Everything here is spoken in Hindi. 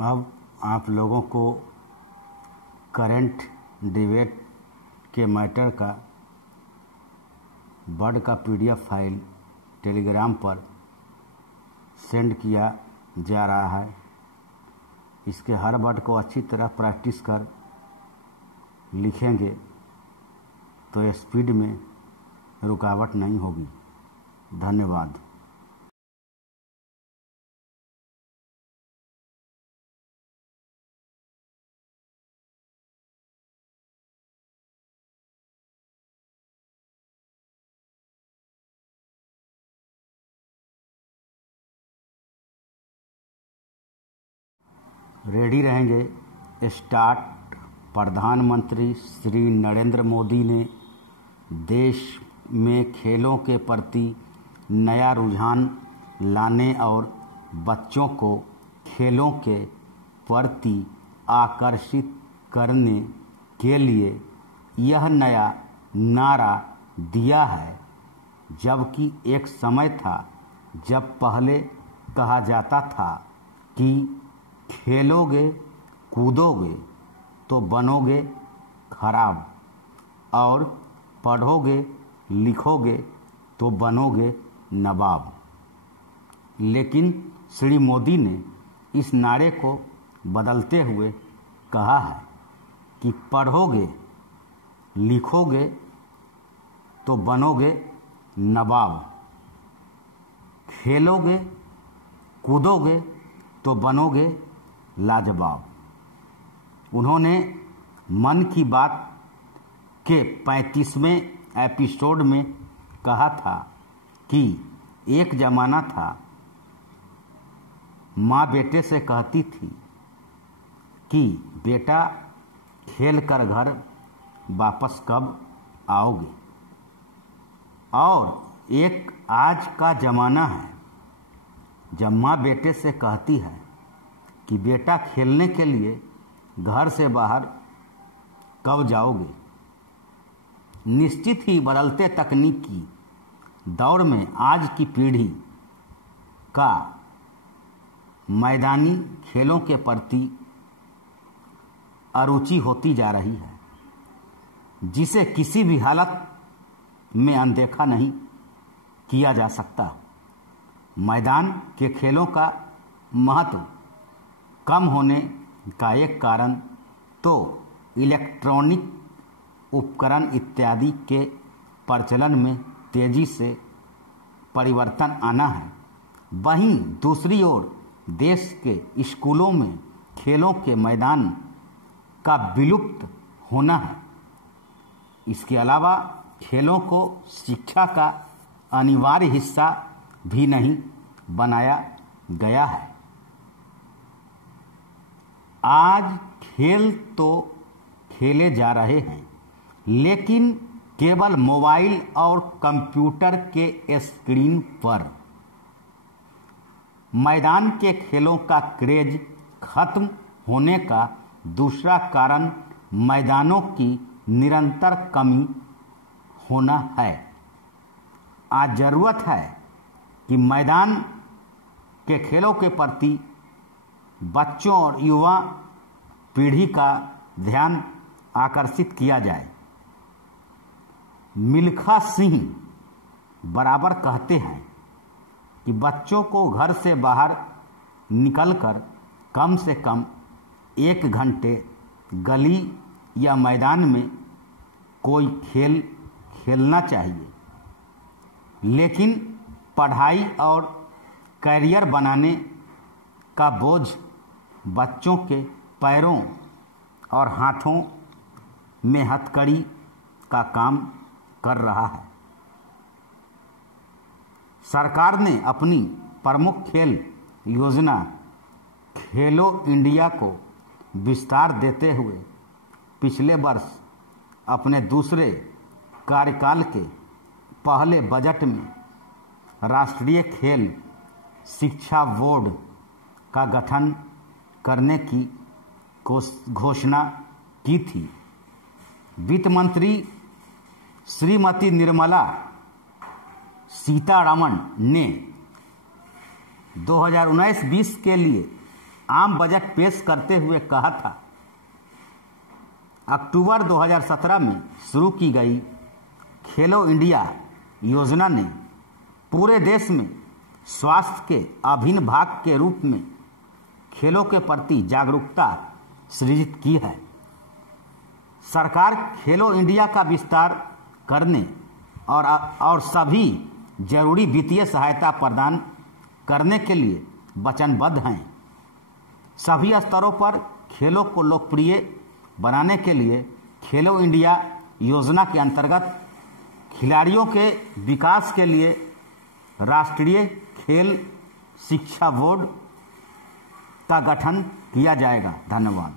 अब आप लोगों को करंट डिबेट के मैटर का वर्ड का पीडीएफ फाइल टेलीग्राम पर सेंड किया जा रहा है। इसके हर वर्ड को अच्छी तरह प्रैक्टिस कर लिखेंगे तो स्पीड में रुकावट नहीं होगी। धन्यवाद। रेडी रहेंगे। स्टार्ट। प्रधानमंत्री श्री नरेंद्र मोदी ने देश में खेलों के प्रति नया रुझान लाने और बच्चों को खेलों के प्रति आकर्षित करने के लिए यह नया नारा दिया है। जबकि एक समय था जब पहले कहा जाता था कि खेलोगे कूदोगे तो बनोगे खराब और पढ़ोगे लिखोगे तो बनोगे नवाब। लेकिन श्री मोदी ने इस नारे को बदलते हुए कहा है कि पढ़ोगे लिखोगे तो बनोगे नवाब, खेलोगे कूदोगे तो बनोगे लाजवाब। उन्होंने मन की बात के 35वें एपिसोड में कहा था कि एक ज़माना था माँ बेटे से कहती थी कि बेटा खेल कर घर वापस कब आओगे। और एक आज का ज़माना है जब माँ बेटे से कहती है कि बेटा खेलने के लिए घर से बाहर कब जाओगे। निश्चित ही बदलते तकनीकी दौर में आज की पीढ़ी का मैदानी खेलों के प्रति अरुचि होती जा रही है, जिसे किसी भी हालत में अनदेखा नहीं किया जा सकता। मैदान के खेलों का महत्व कम होने का एक कारण तो इलेक्ट्रॉनिक उपकरण इत्यादि के प्रचलन में तेजी से परिवर्तन आना है। वहीं दूसरी ओर देश के स्कूलों में खेलों के मैदान का विलुप्त होना है। इसके अलावा खेलों को शिक्षा का अनिवार्य हिस्सा भी नहीं बनाया गया है। आज खेल तो खेले जा रहे हैं, लेकिन केवल मोबाइल और कंप्यूटर के स्क्रीन पर। मैदान के खेलों का क्रेज खत्म होने का दूसरा कारण मैदानों की निरंतर कमी होना है। आज जरूरत है कि मैदान के खेलों के प्रति बच्चों और युवा पीढ़ी का ध्यान आकर्षित किया जाए। मिल्खा सिंह बराबर कहते हैं कि बच्चों को घर से बाहर निकलकर कम से कम 1 घंटे गली या मैदान में कोई खेल खेलना चाहिए। लेकिन पढ़ाई और करियर बनाने का बोझ बच्चों के पैरों और हाथों में हथकड़ी का काम कर रहा है। सरकार ने अपनी प्रमुख खेल योजना खेलो इंडिया को विस्तार देते हुए पिछले वर्ष अपने दूसरे कार्यकाल के पहले बजट में राष्ट्रीय खेल शिक्षा बोर्ड का गठन करने की घोषणा की थी। वित्त मंत्री श्रीमती निर्मला सीतारमण ने 2019-20 के लिए आम बजट पेश करते हुए कहा था, अक्टूबर 2017 में शुरू की गई खेलो इंडिया योजना ने पूरे देश में स्वास्थ्य के अभिन्न भाग के रूप में खेलों के प्रति जागरूकता सृजित की है। सरकार खेलो इंडिया का विस्तार करने और सभी जरूरी वित्तीय सहायता प्रदान करने के लिए वचनबद्ध हैं। सभी स्तरों पर खेलों को लोकप्रिय बनाने के लिए खेलो इंडिया योजना के अंतर्गत खिलाड़ियों के विकास के लिए राष्ट्रीय खेल शिक्षा बोर्ड का गठन किया जाएगा। धन्यवाद।